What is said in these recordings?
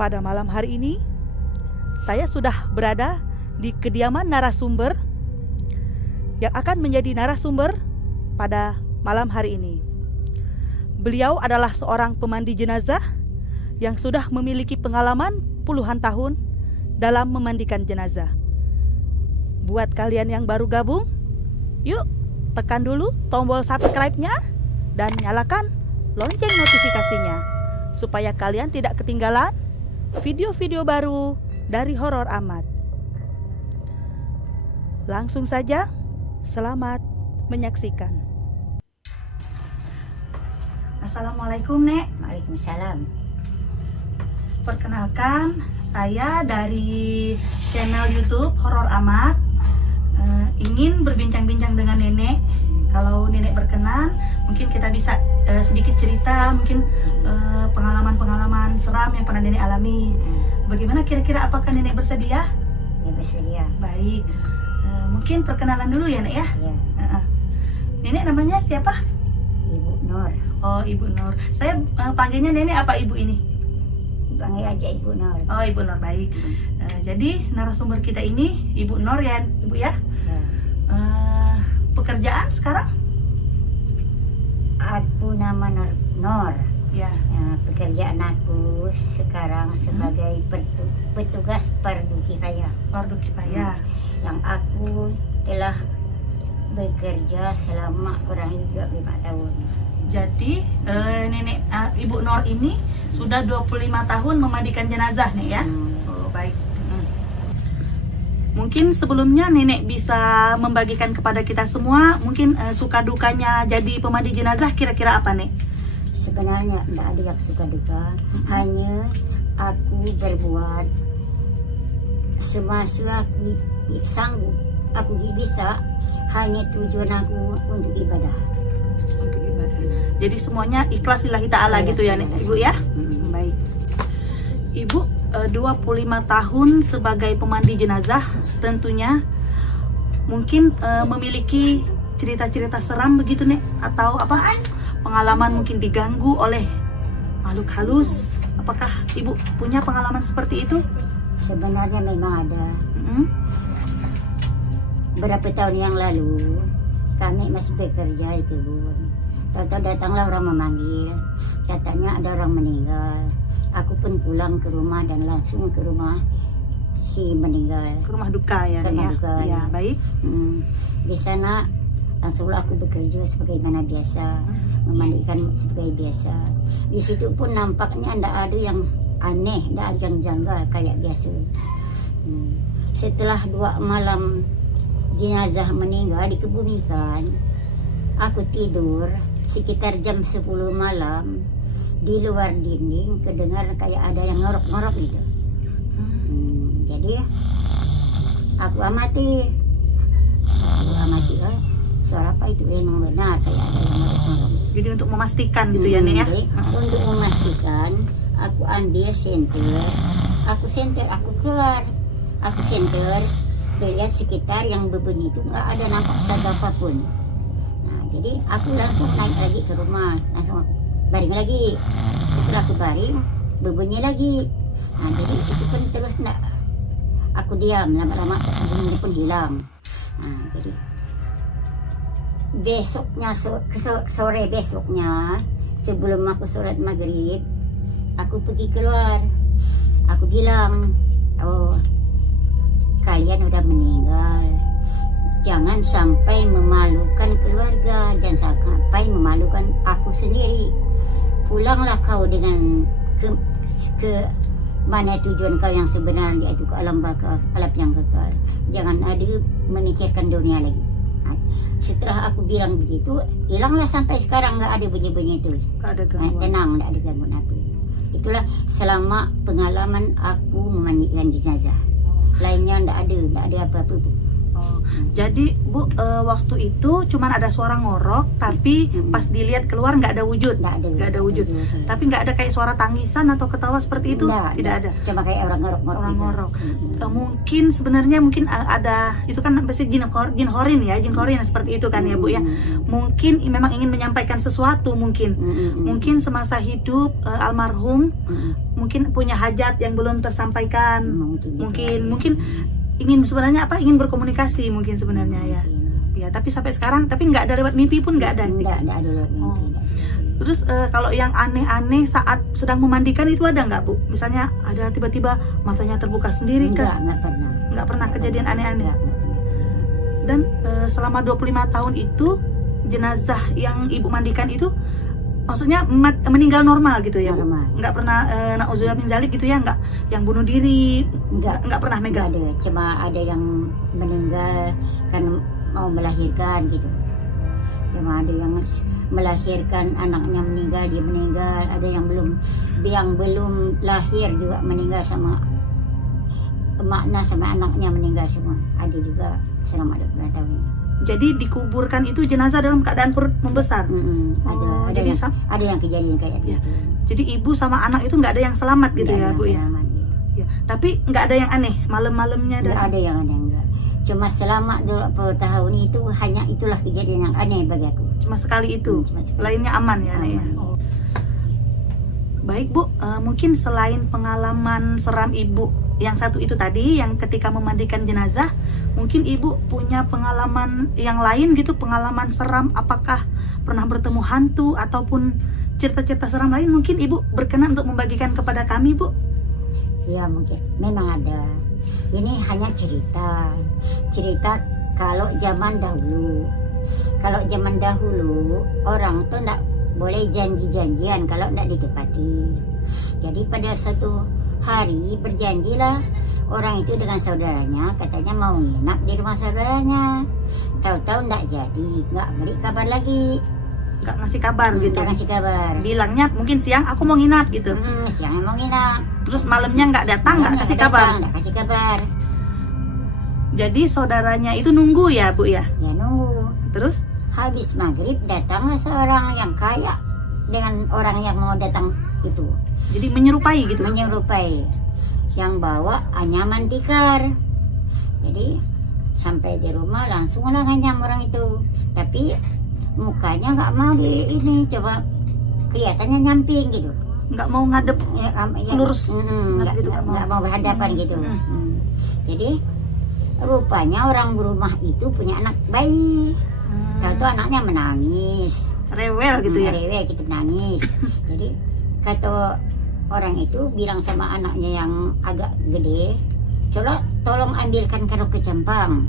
Pada malam hari ini, saya sudah berada di kediaman narasumber yang akan menjadi narasumber pada malam hari ini. Beliau adalah seorang pemandi jenazah yang sudah memiliki pengalaman puluhan tahun dalam memandikan jenazah. Buat kalian yang baru gabung, yuk tekan dulu tombol subscribe-nya dan nyalakan lonceng notifikasinya supaya kalian tidak ketinggalan video-video baru dari Horor Amat. Langsung saja, selamat menyaksikan. Assalamualaikum, Nek. Waalaikumsalam. Perkenalkan, saya dari channel YouTube Horor Amat. Ingin berbincang-bincang dengan Nenek. Kalau Nenek berkenan, mungkin kita bisa sedikit cerita, mungkin pengalaman-pengalaman seram yang pernah Nenek alami. Bagaimana kira-kira, apakah Nenek bersedia? Ya, bersedia. Baik. Mungkin perkenalan dulu ya, Nek ya. Ya, Nenek namanya siapa? Ibu Nur. Oh, Ibu Nur. Saya panggilnya Nenek apa Ibu ini? Panggil aja Ibu Nur. Oh, Ibu Nur, baik. Jadi narasumber kita ini Ibu Nur ya, Ibu ya. Ya. Pekerjaan sekarang? Aku nama Nur. Ya. Pekerjaan aku sekarang sebagai petugas Fardu Kifayah. Fardu Kifayah. Yang aku telah bekerja selama kurang lebih 5 tahun. Jadi Nenek Ibu Nur ini sudah 25 tahun memandikan jenazah nih ya. Oh, baik. Mungkin sebelumnya Nenek bisa membagikan kepada kita semua mungkin suka dukanya jadi pemandi jenazah kira-kira apa, Nek? Sebenarnya tidak ada yang suka duka, hanya aku berbuat semasa aku sanggup, aku bisa, hanya tujuan aku untuk ibadah. Untuk ibadah. Jadi semuanya ikhlas lillahi ta'ala gitu ya, Nek, Ibu ya? Baik. Ibu 25 tahun sebagai pemandi jenazah, tentunya mungkin memiliki cerita-cerita seram begitu, Nek, atau apa? Pengalaman mungkin diganggu oleh makhluk halus. Apakah Ibu punya pengalaman seperti itu? Sebenarnya memang ada. Berapa tahun yang lalu kami masih bekerja di kebun. Tahu-tahu datanglah orang memanggil, katanya ada orang meninggal. Aku pun pulang ke rumah dan langsung ke rumah si meninggal. Ke rumah duka ya, Ke rumah ya? duka, Ya, ya. baik. Di sana langsunglah aku bekerja sebagaimana biasa, memandikan sebagai biasa. Di situ pun nampaknya tidak ada yang aneh, tidak ada yang janggal kayak biasa. Setelah 2 malam jenazah meninggal dikebumikan, aku tidur sekitar jam 10 malam. Di luar dinding kedengar kayak ada yang ngorok-ngorok gitu. Jadi aku amati suara apa itu, memang benar kayak ada yang ngorok-ngorok. Jadi untuk memastikan gitu ya, Nek ya? Jadi, untuk memastikan, aku ambil senter, aku keluar, aku senter, lihat sekitar yang berbunyi itu nggak ada nampak satu apapun. Nah, jadi aku langsung naik lagi ke rumah, langsung aku baring lagi. Setelah aku baring, berbunyi lagi. Nah, jadi itu pun terus enggak, aku diam, lama-lama bunyinya pun hilang. Nah, jadi besoknya, sore besoknya, sebelum aku sholat maghrib, aku pergi keluar. Aku bilang, oh, kalian udah meninggal, jangan sampai memalukan keluarga, jangan sampai memalukan aku sendiri. Pulanglah kau dengan ke mana tujuan kau yang sebenarnya, itu ke alam baka, alam yang kekal. Jangan ada memikirkan dunia lagi. Nah, setelah aku bilang begitu, hilanglah sampai sekarang nggak ada bunyi-bunyi itu. Ada gangguan. Tenang, nggak ada gangguan apa. Itulah selama pengalaman aku memandikan jenazah. Lainnya nggak ada apa-apa. Jadi Bu, waktu itu cuman ada suara ngorok, tapi pas dilihat keluar nggak ada wujud. Nggak ada wujud. Tapi nggak ada kayak suara tangisan atau ketawa seperti itu. Tidak ada. Cuma kayak orang ngorok-ngorok. Orang ngorok. Mungkin sebenarnya ada itu kan pasti jin horin ya, jin horin seperti itu kan ya Bu ya. Mungkin memang ingin menyampaikan sesuatu mungkin. Mungkin semasa hidup almarhum mungkin punya hajat yang belum tersampaikan. Mungkin ingin sebenarnya ingin berkomunikasi mungkin sebenarnya ya. Ya, tapi sampai sekarang nggak ada lewat mimpi pun nggak ada. Nggak ada lewat mimpi. Terus kalau yang aneh-aneh saat sedang memandikan itu ada nggak Bu? Misalnya ada tiba-tiba matanya terbuka sendiri kah? Nggak pernah kejadian aneh-aneh. Dan selama 25 tahun itu jenazah yang Ibu mandikan itu maksudnya meninggal normal gitu ya Bu? Nggak pernah na'udzubillah min zalik gitu ya? Nggak yang bunuh diri? Nggak pernah megang? Nggak ada, cuma ada yang meninggal karena mau melahirkan gitu. Cuma ada yang melahirkan anaknya meninggal, dia meninggal. Ada yang belum lahir juga meninggal, sama emaknya sama anaknya meninggal semua. Ada juga selama 25 tahun. Jadi dikuburkan itu jenazah dalam keadaan perut membesar. Ada yang kejadian kayak gitu. Jadi ibu sama anak itu nggak ada yang selamat gitu ya Bu ya. Ya. Tapi nggak ada yang aneh malam-malamnya. Nggak ada yang aneh, enggak. Cuma selama 20 tahun itu hanya itulah kejadian yang aneh bagi aku. Cuma sekali itu. Lainnya aman ya, Nek ya. Oh. Baik Bu, mungkin selain pengalaman seram Ibu yang satu itu tadi, yang ketika memandikan jenazah, mungkin Ibu punya pengalaman yang lain gitu, pengalaman seram, apakah pernah bertemu hantu ataupun cerita-cerita seram lain, mungkin Ibu berkenan untuk membagikan kepada kami Bu? Ya mungkin, memang ada. Ini hanya cerita kalau zaman dahulu. Kalau zaman dahulu orang tuh enggak boleh janji-janjian kalau enggak ditepati. Jadi pada satu hari berjanjilah orang itu dengan saudaranya, katanya mau nginap di rumah saudaranya. Tahu-tahu enggak jadi, enggak beri kabar lagi. Enggak ngasih kabar gitu. Enggak ngasih kabar. Bilangnya mungkin siang aku mau nginap gitu. Siangnya mau nginap. Terus malamnya enggak datang, enggak kasih kabar. Enggak kasih kabar. Jadi saudaranya itu nunggu ya Bu ya? Ya nunggu. Terus habis maghrib datanglah seorang yang kaya dengan orang yang mau datang itu. Jadi menyerupai gitu? Menyerupai. Yang bawa anyaman tikar. Jadi sampai di rumah langsung lah nganyam orang itu. Tapi mukanya nggak mau ini, coba kelihatannya nyamping gitu. Nggak mau ngadep lurus. Nggak mau berhadapan gitu. Jadi rupanya orang rumah itu punya anak bayi. Tahu anaknya menangis, rewel gitu ya? Rewel gitu, menangis. Jadi kata orang itu bilang sama anaknya yang agak gede, coba tolong ambilkan karung kecampang.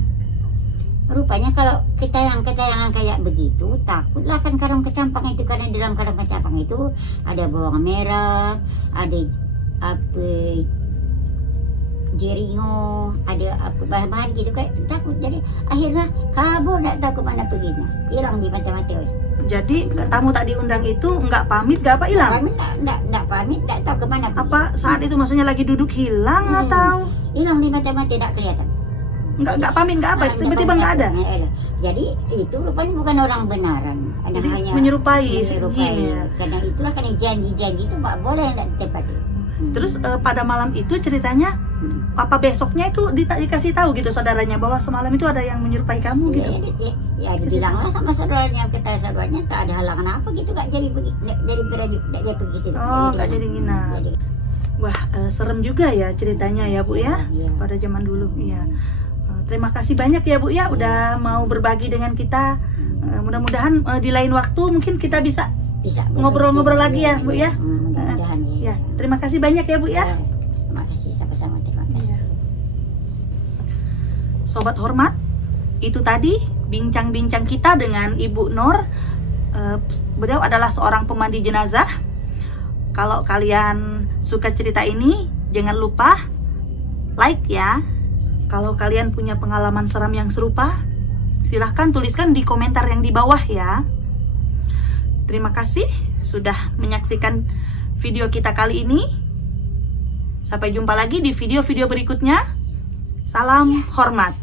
Rupanya kalau ketayangan kayak begitu, takutlah kan karung kecampang itu, karena di dalam karung kecampang itu ada bawang merah, ada jeringo, ada bahan-bahan gitu, kayak takut. Jadi akhirnya kabur, nggak tahu kemana perginya, hilang di mata-mata. Jadi tamu tak diundang itu nggak pamit, nggak apa hilang? Nggak pamit, nggak tahu kemana pergi. Apa saat itu maksudnya lagi duduk hilang atau hilang di mata-mata, nggak kelihatan? Nggak pamit, nggak apa, tiba-tiba nggak ada. Jadi itu rupanya bukan orang benaran, hanya menyerupai. Karena itulah, karena janji-janji itu nggak boleh, nggak ditepati. Terus pada malam itu ceritanya apa besoknya itu dikasih tahu gitu saudaranya bahwa semalam itu ada yang menyerupai kamu gitu? Ya dibilanglah sama saudaranya, kata saudaranya tak ada halangan apa gitu, nggak jadi pergi, nggak jadi pergi sini. Nggak jadi nginap. Wah, serem juga ya ceritanya ya Bu ya, pada zaman dulu ya. Terima kasih banyak ya Bu ya, udah mau berbagi dengan kita. Mudah-mudahan di lain waktu mungkin kita bisa ngobrol-ngobrol lagi ya Bu ya. Mudah-mudahan ya. Terima kasih banyak ya Bu ya. Terima kasih, sama-sama, terima kasih. Sobat hormat, itu tadi bincang-bincang kita dengan Ibu Nur. Beliau adalah seorang pemandi jenazah. Kalau kalian suka cerita ini, jangan lupa like ya. Kalau kalian punya pengalaman seram yang serupa, silahkan tuliskan di komentar yang di bawah ya. Terima kasih sudah menyaksikan video kita kali ini. Sampai jumpa lagi di video-video berikutnya. Salam hormat.